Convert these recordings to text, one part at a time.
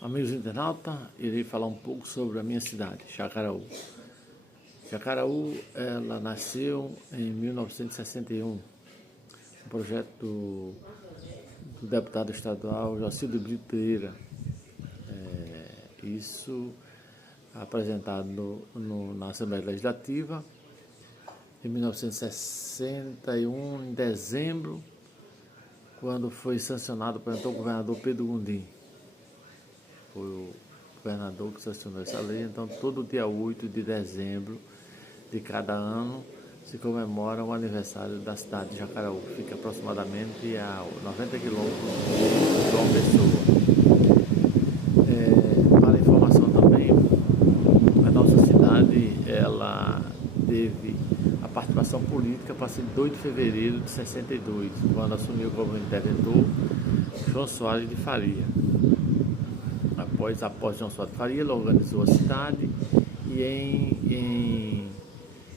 Amigos internautas, irei falar um pouco sobre a minha cidade, Jacaraú. Jacaraú, ela nasceu em 1961, um projeto do deputado estadual Jocildo Brito Pereira. Isso apresentado na Assembleia Legislativa em 1961, em dezembro, quando foi sancionado pelo então governador Pedro Gondim. Foi o governador que sancionou essa lei. Então, todo dia 8 de dezembro de cada ano se comemora o aniversário da cidade de Jacaraú. Fica aproximadamente a 90 quilômetros de João Pessoa. Para informação também, a nossa cidade ela teve a participação política a partir de 2 de fevereiro de 62, quando assumiu como interventor João Soares de Faria. Após João Soares de Faria, ele organizou a cidade e em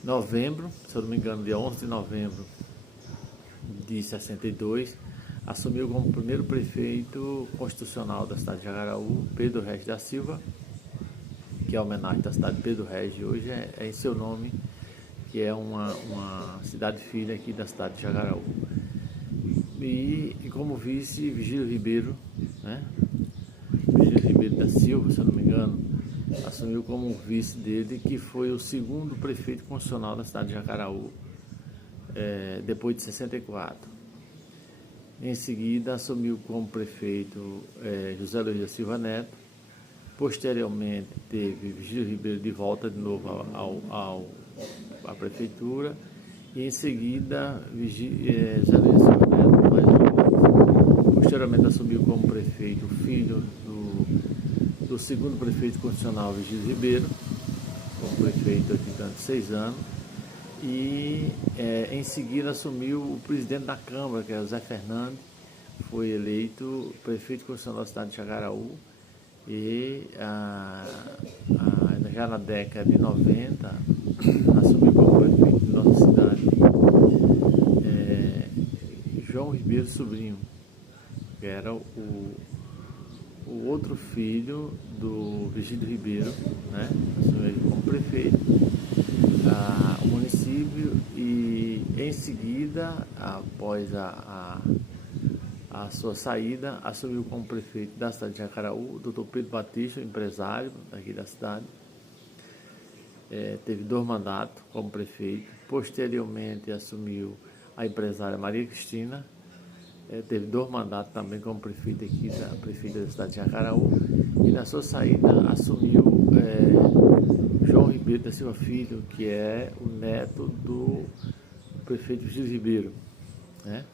novembro, se eu não me engano, dia 11 de novembro de 62, assumiu como primeiro prefeito constitucional da cidade de Jacaraú, Pedro Regis da Silva, que é a homenagem da cidade de Pedro Regis hoje é em seu nome, que é uma cidade filha aqui da cidade de Jacaraú. E como vice, Virgílio Ribeiro, né? Virgílio Ribeiro da Silva, se eu não me engano, assumiu como vice dele, que foi o segundo prefeito constitucional da cidade de Jacaraú, depois de 64. Em seguida, assumiu como prefeito José Luiz da Silva Neto. Posteriormente, teve Virgílio Ribeiro de volta de novo à prefeitura. E em seguida, José Luiz da Silva Neto, mais uma vez. Posteriormente, assumiu como prefeito o filho do segundo prefeito constitucional, Virgílio Ribeiro, como prefeito aqui durante 6 anos. E em seguida assumiu o presidente da Câmara, que é o Zé Fernandes, foi eleito prefeito constitucional da cidade de Jacaraú. E já na década de 90 assumiu como prefeito de nossa cidade João Ribeiro Sobrinho, que era o outro filho do Virgílio Ribeiro, né? Assumiu como prefeito o município. E em seguida, após a sua saída, assumiu como prefeito da cidade de Jacaraú o Dr. Pedro Batista, empresário daqui da cidade. Teve 2 mandatos como prefeito. Posteriormente assumiu a empresária Maria Cristina, teve 2 mandatos também como prefeito aqui prefeita da cidade de Jacaraú. E na sua saída assumiu João Ribeiro da Silva Filho, que é o neto do prefeito Virgílio Ribeiro, né?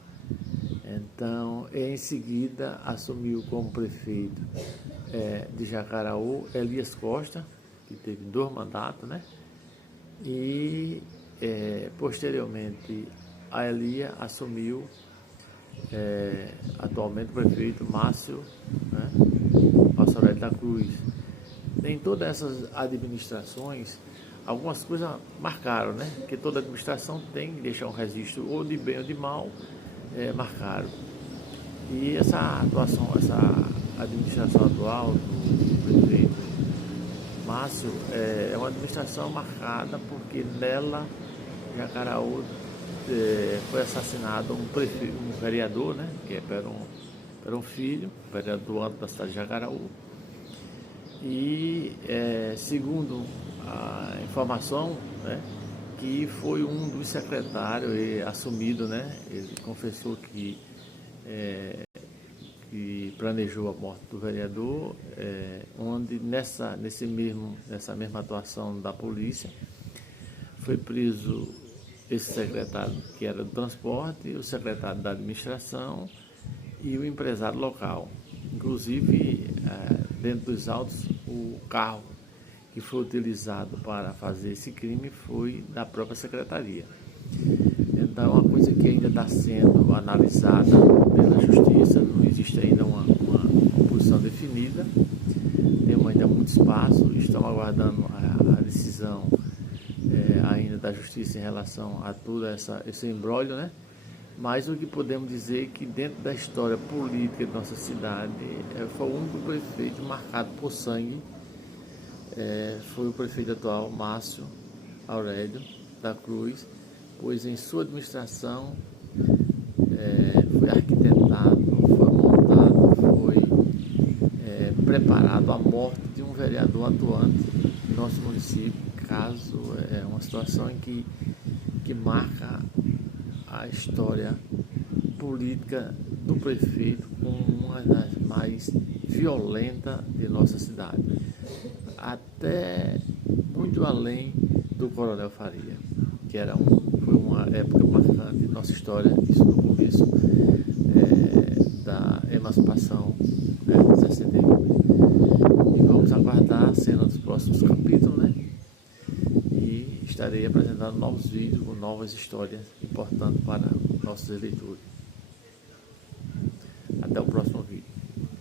Então, em seguida, assumiu como prefeito de Jacaraú Elias Costa, que teve 2 mandatos, né? E posteriormente a Elia assumiu atualmente o prefeito Márcio, né? Márcio Aurélio da Cruz. Em todas essas administrações, algumas coisas marcaram, né? Porque toda administração tem que deixar um registro ou de bem ou de mal, marcaram. E essa administração atual do prefeito Márcio é uma administração marcada porque nela, Jacaraú, foi assassinado um vereador, né, que era um filho, vereador antes da cidade de Jacaraú. E segundo a informação, né, que foi um dos secretários assumido, né? Ele confessou que planejou a morte do vereador, onde nessa mesma atuação da polícia foi preso esse secretário que era do transporte, o secretário da administração e o empresário local. Inclusive, dentro dos autos, o carro que foi utilizado para fazer esse crime foi da própria secretaria. Então, é uma coisa que ainda está sendo analisada pela justiça, não existe ainda uma posição definida, temos ainda muito espaço, estamos aguardando a decisão ainda da justiça em relação a todo esse imbróglio, né? Mas o que podemos dizer é que dentro da história política de nossa cidade, foi o único prefeito marcado por sangue, foi o prefeito atual, Márcio Aurélio da Cruz, pois em sua administração foi arquitetado, foi montado, foi preparado a morte de um vereador atuante em nosso município. Caso é uma situação em que marca a história política do prefeito como uma das mais violentas de nossa cidade, até muito além do Coronel Faria, que foi uma época marcante de nossa história, isso no começo da emancipação, de 62. E vamos aguardar a cena dos próximos capítulos, né? E estarei apresentando novos vídeos com novas histórias importantes para nossos eleitores.